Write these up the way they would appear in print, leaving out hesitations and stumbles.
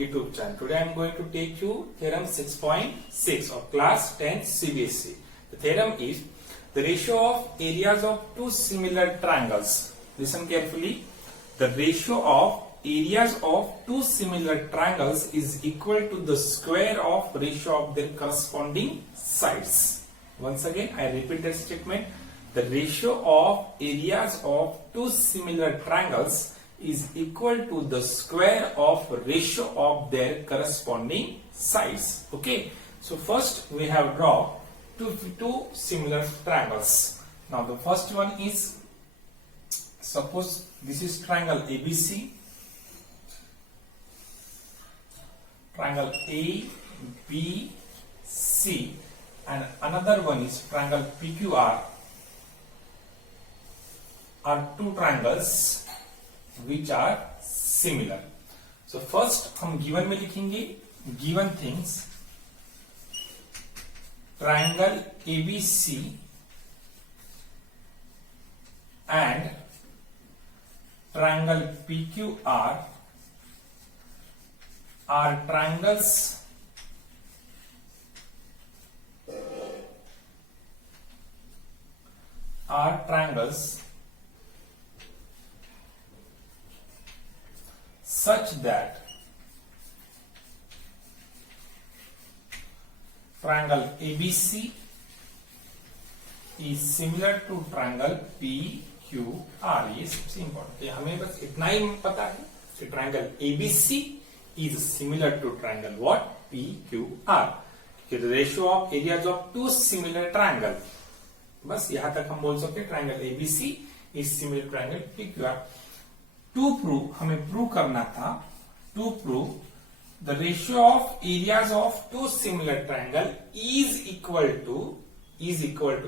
YouTube channel. Today I am going to take you theorem 6.6 of class 10 CBSE. The theorem is the ratio of areas of two similar triangles. Listen carefully. The ratio of areas of two similar triangles is equal to the square of ratio of their corresponding sides. Once again, I repeat that statement. The ratio of areas of two similar triangles is equal to the square of ratio of their corresponding sides. Okay. So first we have drawn two similar triangles. Now the first one is, suppose this is triangle ABC. Triangle ABC, and another one is triangle PQR, are two triangles which are similar. So first हम given में लिखेंगे given things, triangle ABC and triangle PQR are triangles such that triangle ABC is similar to triangle PQR. ये सबसे important है, हमें बस इतना ही पता है कि triangle ABC is similar to triangle what? PQR. The ratio of areas of two similar triangle. बस यहां तक हम बोल सकते हैं triangle ABC is similar to triangle PQR. To prove, हमें प्रूव करना था, to prove the ratio of areas of two similar triangle is equal to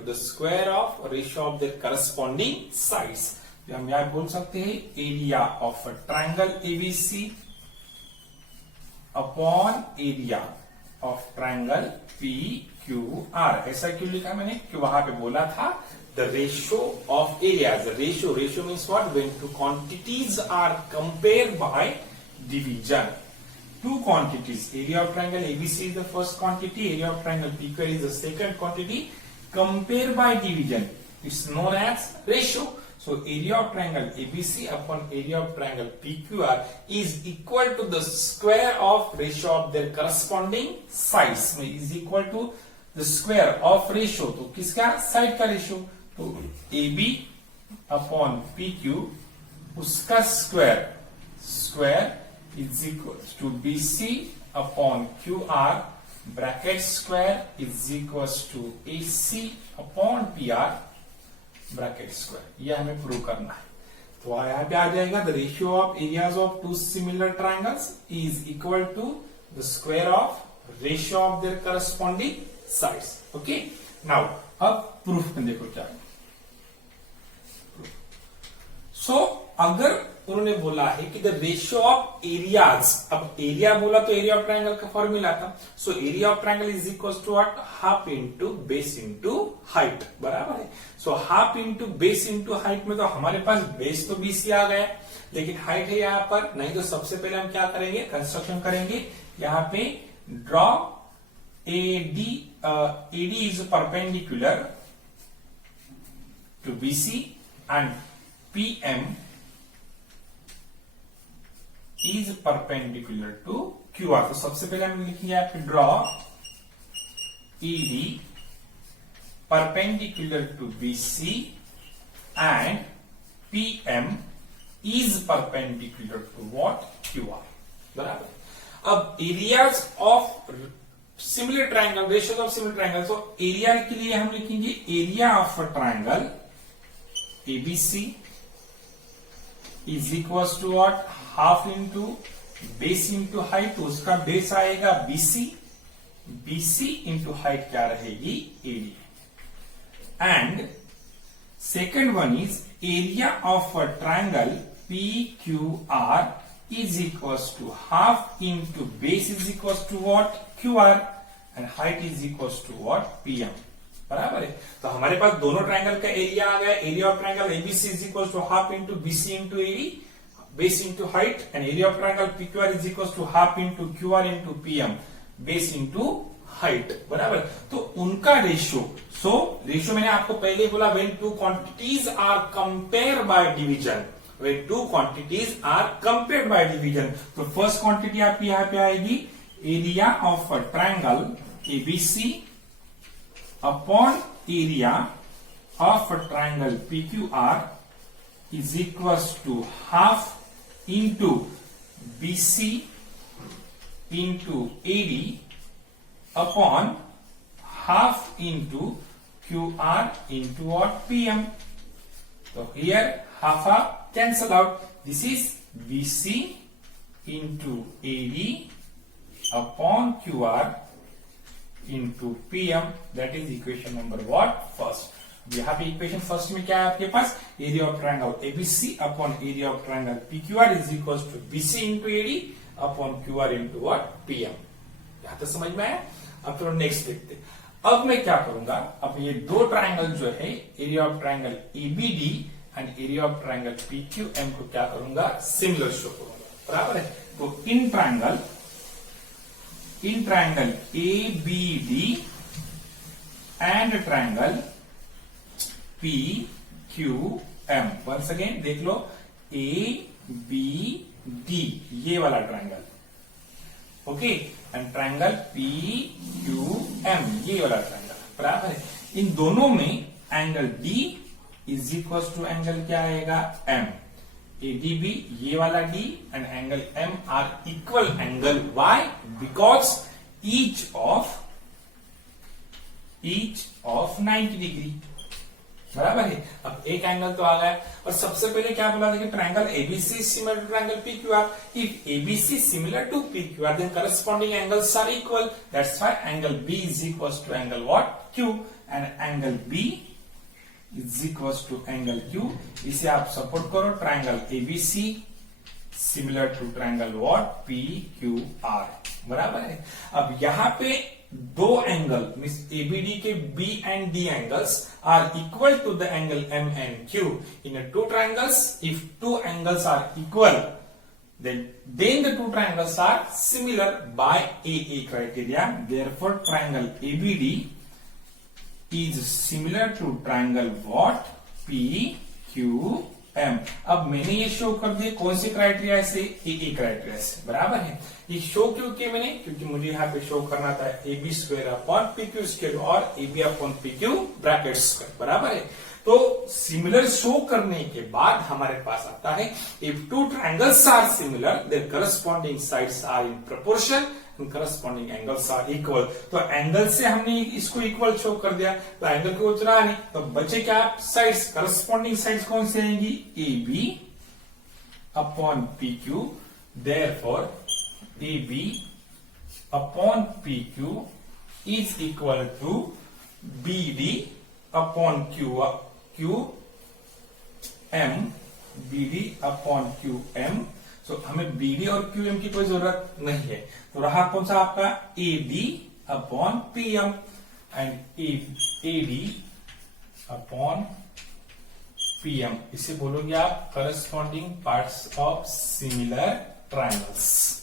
the square of ratio of their corresponding sides. हम यहां बोल सकते हैं area of a triangle ABC upon area of triangle PQR. ऐसा क्यों लिखा मैंने? कि वहां पे बोला था the ratio of areas. Ratio means what? When two quantities are compare by division. Two quantities, area of triangle ABC is the first quantity, area of triangle PQR is the second quantity. Compare by division, it's known as ratio. So area of triangle ABC upon area of triangle PQR is equal to the square of ratio of their corresponding sides. में is equal to the square of ratio. तो किसका? Side का ratio. तो AB upon PQ उसका square is equal to BC upon QR bracket square is equals to AC upon PR bracket square. यह हमें prove करना है. तो यहां पे आ जाएगा the ratio of areas of two similar triangles is equal to the square of ratio of their corresponding sides. Okay. Now अब प्रूफ में देखो क्या. सो अगर उन्होंने बोला है कि द रेशियो ऑफ एरियाज, अब एरिया बोला तो एरिया ऑफ ट्रायंगल का फॉर्मूला था. So area of triangle is equal to what? Half into base into height. बराबर है. So half into base into height में तो हमारे पास बेस तो BC आ गया, लेकिन हाइट है यहां पर नहीं. तो सबसे पहले हम क्या करेंगे? कंस्ट्रक्शन करेंगे. यहां पे draw AD is perpendicular to BC and PM is perpendicular to QR. तो सबसे पहले हम लिखेंगे यहाँ पे draw ED perpendicular to BC and PM is perpendicular to what? QR. बराबर. अब areas of similar triangle, ratios of similar triangle. तो एरिया के लिए हम लिखेंगे area of a triangle ABC is equal to what? Half into base into height. तो उसका base आएगा BC इंटू हाइट क्या रहेगी? AD. And second one is area of a triangle PQR is equal to half into base is equal to what? QR and height is equal to what? PM. बराबर है. तो हमारे पास दोनों triangle का area आ गया. Area of triangle ABC is equal to half into BC into AD. base into height, and area of triangle PQR is equals to half into QR into PM, base into height. बराबर, तो उनका ratio, ratio मैंने आपको पहले बोला, when two quantities are compared by division, when two quantities are compared by division, तो first quantity आपकी यहां पे आएगी area of a triangle ABC upon area of a triangle PQR is equals to half into BC into AD upon half into QR into what PM. So here half cancel out. This is BC into AD upon QR into PM. That is equation number what? First. यहाँ पे equation first में क्या है आपके पास, area of triangle ABC upon area of triangle PQR is equals to BC into AD upon QR into what PM. यहां तक समझ में आया. अब थोड़ा नेक्स्ट देखते. अब मैं क्या करूंगा, अब ये दो ट्रायंगल जो है area of triangle ABD and area of triangle PQM को क्या करूंगा, सिमिलर शो करूंगा. बराबर है. तो इन triangle ABD and triangle PQM, once again देख लो, ABD ये वाला triangle, okay, and triangle PQM ये वाला ट्रायंगल. बराबर है. इन दोनों में angle D is equal to angle क्या आएगा, M. ADB ये वाला D and angle M are equal angle. Why? Because each of 90 degree. बराबर है. अब एक एंगल तो आ गया, और सबसे पहले क्या बोला था कि triangle ABC similar to triangle PQR. If ABC similar to PQR then corresponding angles are equal. That's why angle B is equals to angle what, Q, and angle B is equals to angle Q. इसे आप support करो, triangle ABC similar to triangle what, PQR. बराबर है. अब यहां पे दो angle means ABD के B and D angles are equal to the angle M and Q in two triangles. If two angles are equal then the two triangles are similar by AA criteria. Therefore triangle ABD is similar to triangle what, PQM. अब मैंने ये show कर दिए कौन से criteria से, AA criteria से. बराबर है. ये शो क्यों किया मैंने, क्योंकि मुझे यहाँ पे शो करना था AB square upon PQ square और AB upon PQ bracket square. बराबर है. तो सिमिलर शो करने के बाद हमारे पास आता है, if two triangles are similar their corresponding sides are in proportion and corresponding angles are equal. तो एंगल से हमने इसको इक्वल शो कर दिया, तो एंगल को उतना नहीं, तो बचे क्या साइड्स, करस्पॉन्डिंग साइड्स कौन से आएंगी, AB upon PQ. Therefore AB upon PQ is equal to BD upon QM, BD upon QM. So हमें BD और QM की कोई जरूरत नहीं है. तो रहा कौन सा आपका, AD upon PM and AD upon PM. इसे बोलोगे आप corresponding parts of similar triangles.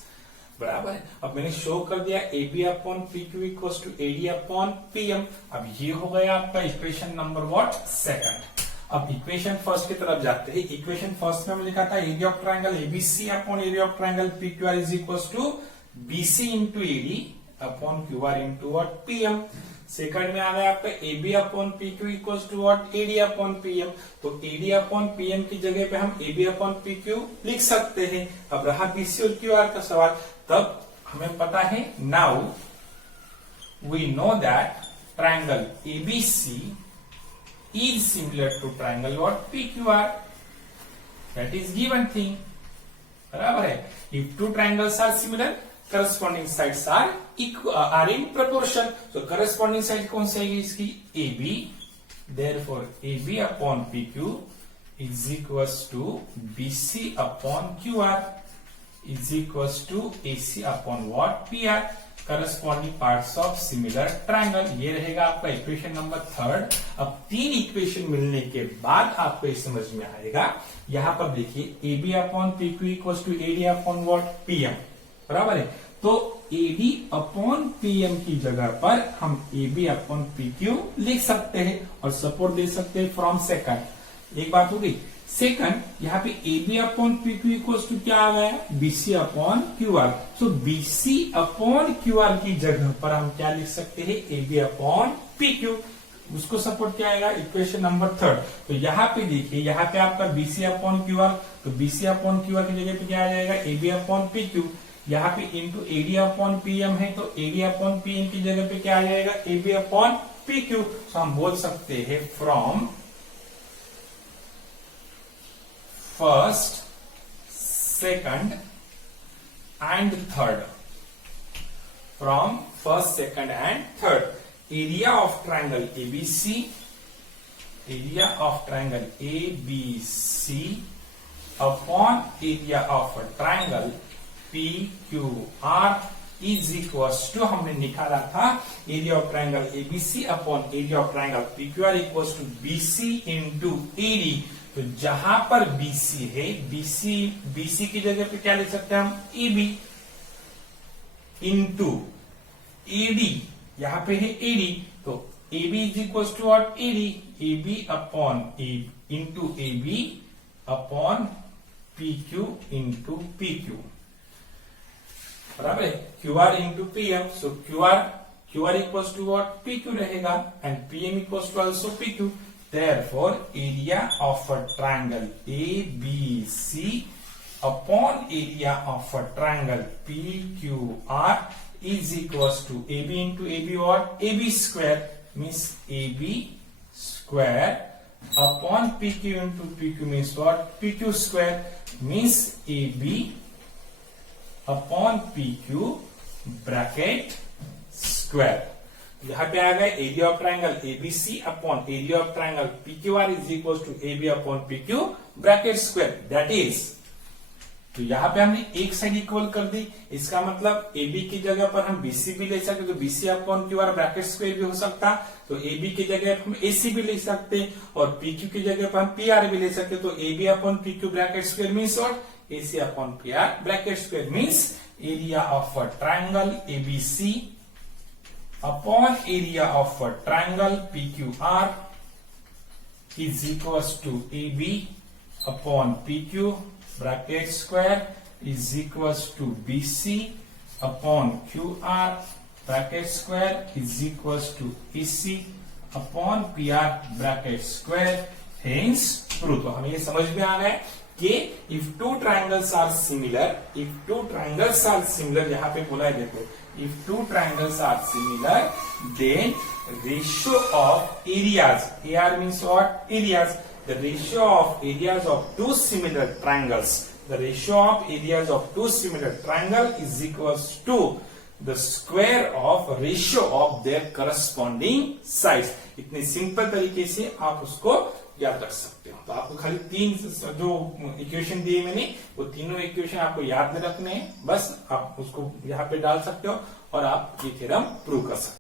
बराबर है. अब मैंने शो कर दिया AB upon PQ equals to AD upon PM. अब ये हो गया आपका इक्वेशन नंबर व्हाट, सेकंड. अब इक्वेशन फर्स्ट की तरफ जाते हैं. इक्वेशन फर्स्ट में हमने लिखा था area of triangle ABC upon area of triangle PQR is equals to BC into AD upon QR into what, PM. Second में आ गया आपका AB upon PQ equals to what, AD upon PM. तो AD upon PM की जगह पे हम AB upon PQ लिख सकते हैं. अब रहा BC और QR का सवाल. तब हमें पता है, now we know that triangle ABC is similar to triangle what, PQR. That is given thing. बराबर है. If two triangles are similar, corresponding sides are in proportion. So corresponding side कौन सी आएगी इसकी, AB. Therefore AB upon PQ is equals to BC upon QR is equals to AC upon what, PR. Corresponding parts of similar triangle. ये रहेगा आपका equation number 3। अब 3 equation मिलने के बाद आपको ये समझ में आएगा। यहां पर देखिए AB upon PQ equals to AD upon what PM, बराबर है। तो AD अपॉन PM की जगह पर हम AB अपॉन PQ लिख सकते हैं और सपोर्ट दे सकते हैं फ्रॉम सेकंड। एक बात हो गई। सेकंड, यहाँ पे AB upon PQ equals to क्या आ गया, BC upon QR। So BC upon QR की जगह पर हम क्या लिख सकते हैं, AB अपॉन PQ। उसको सपोर्ट क्या आएगा, इक्वेशन नंबर 3। तो यहाँ पे देखिए, यहाँ पे आपका BC अपॉन QR, तो BC अपॉन QR की जगह पे क्या आ जाएगा, AB अपॉन PQ। यहाँ पे इंटू AD अपॉन PM है, तो AD अपॉन PM की जगह पे क्या आ जाएगा, AB अपॉन PQ। तो हम बोल सकते हैं from first, second and third, from first, second and third, area of triangle ABC, area of triangle ABC upon area of triangle PQR is equals to, हमने निकाला था area of triangle ABC upon area of triangle PQR equals to BC into AD। तो जहां पर BC है, BC की जगह पे क्या लिख सकते हैं हम, AB इंटू AD, यहां पे है AD, तो AB is equals to what, AB upon into AB upon PQ into PQ, बराबर है। QR into PM, so QR equals to what, PQ रहेगा, and PM equals to also PQ। Therefore, area of a triangle ABC upon area of a triangle PQR is equals to AB into AB what? AB square, means AB square upon PQ into PQ means what? PQ square, means AB upon PQ bracket square। यहां पे आ गए area of triangle ABC upon area of triangle PQR is equal to AB upon PQ bracket square, that is. तो यहां पे हमने एक side equal कर दी, इसका मतलब AB की जगह पर हम BC भी ले सकते, तो BC upon QR bracket square भी हो सकता। तो AB की जगह पर हम AC भी ले सकते, और PQ की जगह पर हम PR भी ले सकते। तो AB upon PQ bracket square means what, AC upon PR bracket square, means area of a triangle ABC upon area of a triangle PQR is equals to AB upon PQ bracket square is equals to BC upon QR bracket square is equals to AC upon PR bracket square, hence true। तो हमें ये समझ में आ गया कि if two triangles are similar, यहाँ पे बोला है देखो, if two triangles are similar, then ratio of areas, AR means what, areas, the ratio of areas of two similar triangles, the ratio of areas of two similar triangle is equals to the square of ratio of their corresponding sides। इतने simple तरीके से आप उसको याद रख सकते हो। तो आपको खाली 3 जो इक्वेशन दिए मैंने, वो तीनों इक्वेशन आपको याद में रखने हैं, बस आप उसको यहाँ पे डाल सकते हो और आप ये थ्योरम प्रूव कर सकते हो।